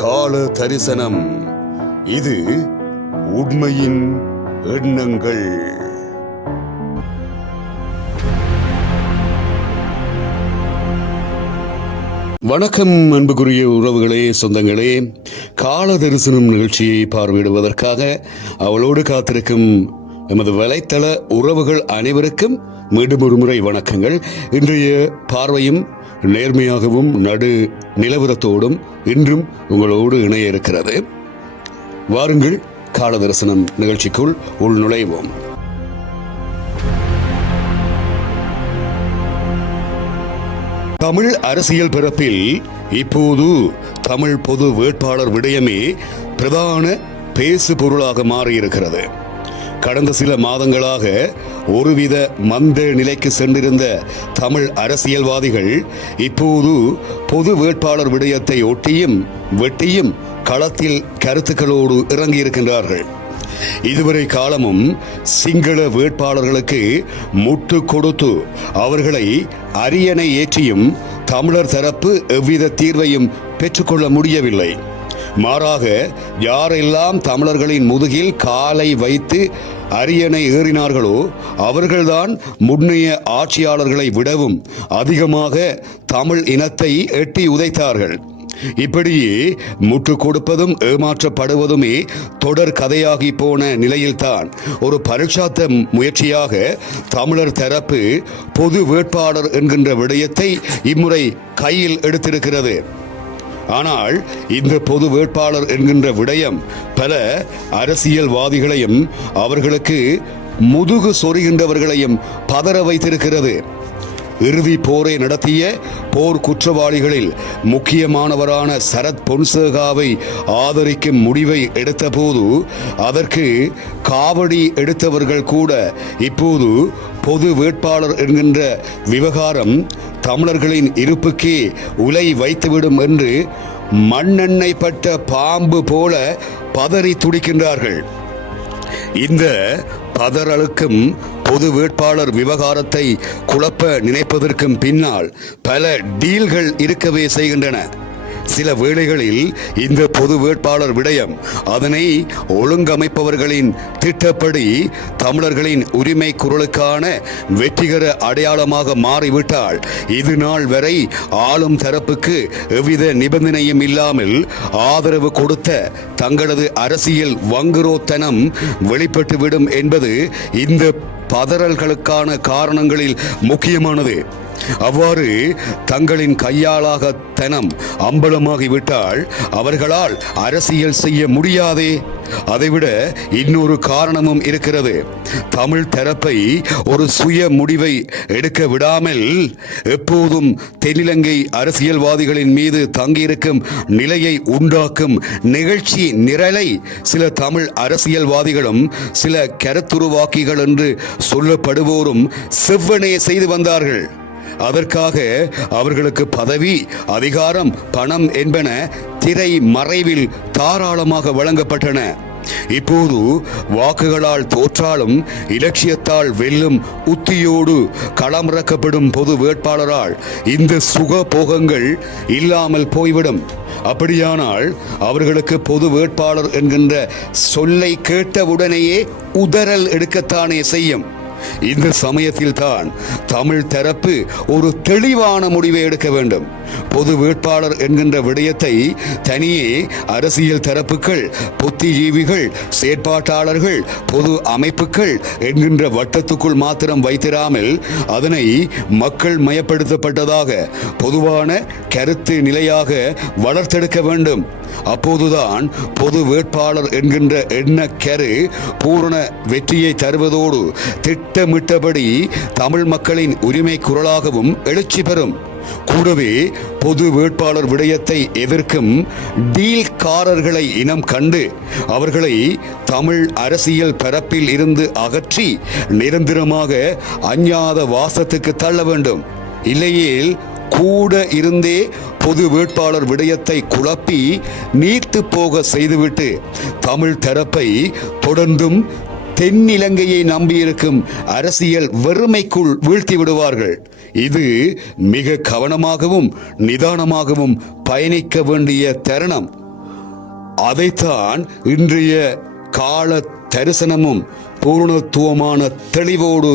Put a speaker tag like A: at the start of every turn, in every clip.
A: கால தரிசனம். இது உண்மையின் எண்ணங்கள். வணக்கம் அன்புக்குரிய உறவுகளே சொந்தங்களே. கால தரிசனம் நிகழ்ச்சியை பார்வையிடுவதற்காக அவளோடு காத்திருக்கும் எமது வலைத்தள உறவுகள் அனைவருக்கும் மீண்டும் ஒரு முறை வணக்கங்கள். இன்றைய பார்வையும் நேர்மையாகவும் நடு நிலவரத்தோடும் இன்றும் உங்களோடு இணைய இருக்கிறது வாருங்கள் கால தரிசனம் நிகழ்ச்சிக்குள் உள் நுழைவோம். தமிழ் அரசியல் பிறப்பில் இப்போது தமிழ் பொது வேட்பாளர் விடயமே பிரதான பேசு பொருளாக மாறியிருக்கிறது. கடந்த சில மாதங்களாக ஒருவித மந்த நிலைக்கு சென்றிருந்த தமிழ் அரசியல்வாதிகள் இப்போது பொது வேட்பாளர் விடயத்தை ஒட்டியும் வெட்டியும் களத்தில் கருத்துக்களோடு இறங்கியிருக்கின்றார்கள். இதுவரை காலமும் சிங்கள வேட்பாளர்களுக்கு முட்டு கொடுத்து அவர்களை அரியணை ஏற்றியும் தமிழர் தரப்பு எவ்வித தீர்வையும் பெற்றுக்கொள்ள முடியவில்லை. மாறாக யாரெல்லாம் தமிழர்களின் முதுகில் காலை வைத்து அரியணை ஏறினார்களோ அவர்கள்தான் முன்னைய ஆட்சியாளர்களை விடவும் அதிகமாக தமிழ் இனத்தை எட்டி உதைத்தார்கள். இப்படியே முட்டு கொடுப்பதும் ஏமாற்றப்படுவதுமே தொடர் கதையாகி போன நிலையில்தான். ஒரு பரிட்சாத்த முயற்சியாக தமிழர் தரப்பு பொது வேட்பாளர் என்கின்ற விடயத்தை இம்முறை கையில் எடுத்திருக்கிறது. ஆனால் இந்த பொது வேட்பாளர் என்கின்ற விடயம் பல அரசியல்வாதிகளையும் அவர்களுக்கு முதுகு சொருகின்றவர்களையும் பதற வைத்திருக்கிறது. இறுதி போரை நடத்திய போர் குற்றவாளிகளில் முக்கியமானவரான சரத் பொன்சேகாவை ஆதரிக்கும் முடிவை எடுத்தபோது அதற்கு காவடி எடுத்தவர்கள் கூட இப்போது பொது வேட்பாளர் என்கின்ற விவகாரம் தமிழர்களின் இருப்புக்கே உலை வைத்துவிடும் என்று மண்ணெண்ணெய் பட்ட பாம்பு போல பதறி துடிக்கின்றார்கள். இந்த பதறலுக்கும் பொது வேட்பாளர் விவகாரத்தை குழப்ப நினைப்பதற்கும் பின்னால் பல டீல்கள் இருக்கவே செய்கின்றன. சில வேளைகளில் இந்த பொது வேட்பாளர் விடயம் அதனை ஒழுங்கமைப்பவர்களின் திட்டப்படி தமிழர்களின் உரிமை குரலுக்கான வெற்றிகர அடையாளமாக மாறிவிட்டால் இது நாள் வரை ஆளும் தரப்புக்கு எவ்வித நிபந்தனையும் இல்லாமல் ஆதரவு கொடுத்த தங்களது அரசியல் வங்குரோத்தனம் வெளிப்பட்டுவிடும் என்பது இந்த பதறல்களுக்கான காரணங்களில் முக்கியமானது. அவ்வாறு தங்களின் கையாளாக தனம் அம்பலமாகிவிட்டால் அவர்களால் அரசியல் செய்ய முடியாதே. அதைவிட இன்னொரு காரணமும் இருக்கிறது. தமிழ் தரப்பை ஒரு சுய முடிவை எடுக்க விடாமல் எப்போதும் தென்னிலங்கை அரசியல்வாதிகளின் மீது தங்கியிருக்கும் நிலையை உண்டாக்கும் நிகழ்ச்சி நிரலை சில தமிழ் அரசியல்வாதிகளும் சில கருத்துருவாக்கிகள் என்று சொல்லப்படுவோரும் செவ்வனே செய்து வந்தார்கள். அதற்காக அவர்களுக்கு பதவி அதிகாரம் பணம் என்பன திரை மறைவில் தாராளமாக வழங்கப்பட்டன. இப்போது வாக்குகளால் தோற்றாலும் இலட்சியத்தால் வெல்லும் உத்தியோடு களமிறக்கப்படும் பொது வேட்பாளரால் இந்த சுக போகங்கள் இல்லாமல் போய்விடும். அப்படியானால் அவர்களுக்கு பொது வேட்பாளர் என்கின்ற சொல்லை கேட்டவுடனேயே உதறல் எடுக்கத்தானே செய்யும். இந்த சமயத்தில் தான் தமிழ் தரப்பு ஒரு தெளிவான முடிவை எடுக்க வேண்டும். பொது வேட்பாளர் என்கின்ற விடயத்தை தனியே அரசியல் தரப்புகள் புத்திஜீவிகள் செயற்பாட்டாளர்கள் பொது அமைப்புகள் என்கின்ற வட்டத்துக்குள் மாத்திரம் வைத்திராமல் அதனை மக்கள் மயப்படுத்தப்பட்டதாக பொதுவான கருத்து நிலையாக வளர்த்தெடுக்க வேண்டும். அப்போதுதான் பொது வேட்பாளர் என்கின்ற எண்ண கரு பூரண வெற்றியை தருவதோடு திட்ட திட்டமிட்டபடி தமிழ் மக்களின் உரிமை குரலாகவும் எழுச்சி பெறும். கூடவே பொது வேட்பாளர் விடயத்தை எதிர்க்கும் டீல்காரர்களை இனம் கண்டு அவர்களை தமிழ் அரசியல் பரப்பில் இருந்து அகற்றி நிரந்தரமாக அஞ்ஞாத வாசத்துக்கு தள்ள வேண்டும். இல்லையேல் கூட இருந்தே பொது வேட்பாளர் விடயத்தை குழப்பி நீர்த்து போக செய்துவிட்டு தமிழ் தரப்பை தொடர்ந்தும் தென்னிலங்கையை நம்பியிருக்கும் அரசியல் வெறுமைக்குள் வீழ்த்தி விடுவார்கள் இது மிக கவனமாகவும் நிதானமாகவும் பயணிக்க வேண்டிய தருணம். அதைத்தான் இன்றைய கால தரிசனமும் பூர்ணத்துவமான தெளிவோடு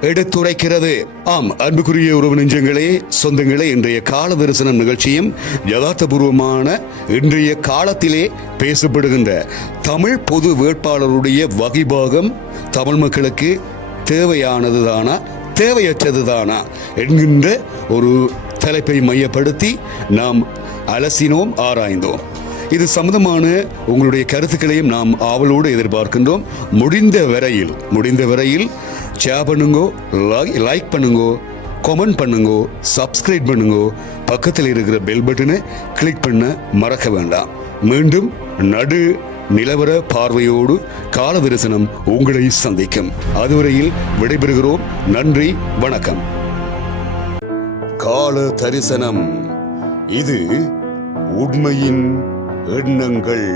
A: எடுத்துரைக்கிறது. ஆம் அன்புக்குரிய உறவு நெஞ்சங்களே சொந்தங்களே இன்றைய கால தரிசனம் நிகழ்ச்சியும் யதார்த்தபூர்வமான இன்றைய காலத்திலே பேசப்படுகின்ற தமிழ் பொது வேட்பாளருடைய வகிபாகம் தமிழ் மக்களுக்கு தேவையானதுதானா? தேவையற்றதுதானா? என்கின்ற ஒரு தலைப்பை மையப்படுத்தி நாம் அலசினோம் ஆராய்ந்தோம். இது சம்பந்தமான உங்களுடைய கருத்துக்களையும் நாம் ஆவலோடு எதிர்பார்க்கின்றோம். முடிந்த வரையில் முடிந்த வரையில் ஷேர் பண்ணுங்கோ லைக் பண்ணுங்கோ கமெண்ட் பண்ணுங்கோ சப்ஸ்கிரைப் பண்ணுங்கோ. பக்கத்தில் இருக்கிற பெல் பட்டனை கிளிக் பண்ண மறக்க வேண்டாம். மீண்டும் நடு நிலவர பார்வையோடு கால தரிசனம் உங்களை சந்திக்கும். அதுவரையில் விடைபெறுகிறோம். நன்றி வணக்கம். கால தரிசனம். இது உண்மையின் எண்ணங்கள்.